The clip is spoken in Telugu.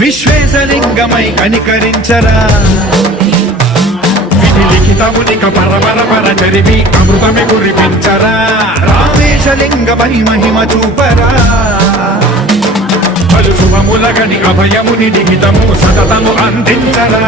విశ్వేశలింగమై కనికరించరా విధి లిఖితమునిక పరపర చరివి అమృతమి కురిపించరా రామేశలింగమై మహిమ చూపరా పలు శుభములగని అభయముని లిఖితము సతతము అందించరా